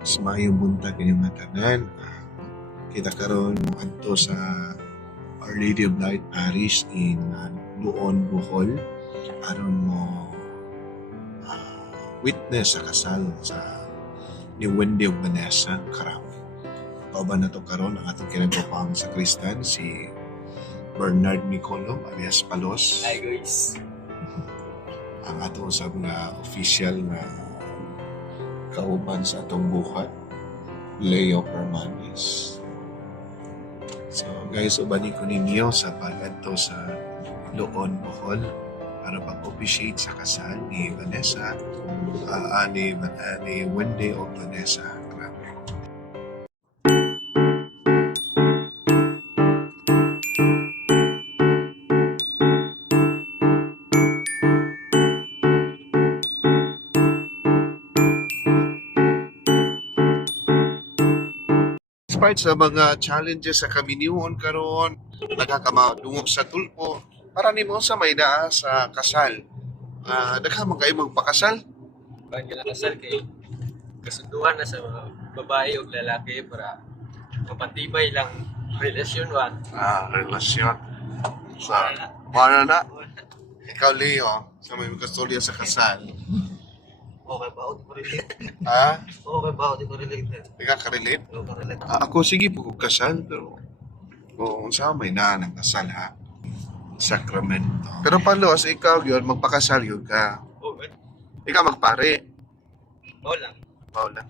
Mas maayong buntag kanyang mga tanan. Kita karon adto sa Our Lady of Light Parish in Luon, Bohol aron mo witness sa kasal sa ni Wendy ug Vanessa Karap. Kauban na to karon ang atong kinagpapang sa Kristan si Bernard Nicolo alias Palos. Hi guys. Ang atong usab nga official nga kauban sa atong buhat, Leo Permanes. So guys, ubanin ko ninyo sa pag-adto sa Luon, Bohol para pag-officiate sa kasal ni Vanessa, ni Wendy o Vanessa. Grabe. Despite sa mga challenges sa kaminion karon, nagakamadungog sa tulpo para nimo sa may naa sa kasal. Daghan man kayo magpakasal. Pag kinakasal kay kasunduan na sa mga babae o lalaki para mapatibay lang relasyon wa. Relasyon. Sa para na ikaw Leo, sa may kastorya sa kasal. Okay ba? Hindi ko relate. Ha? Okay ba? Hindi ko related. Di ka ka-relate? Hindi ko relate. Ako sige po kasal pero kung sa may na ng kasal ha. Sacramento. Pero palos, ikaw yun, magpakasal yun ka. Oh, good. Ikaw magpare. Oo lang. Paula.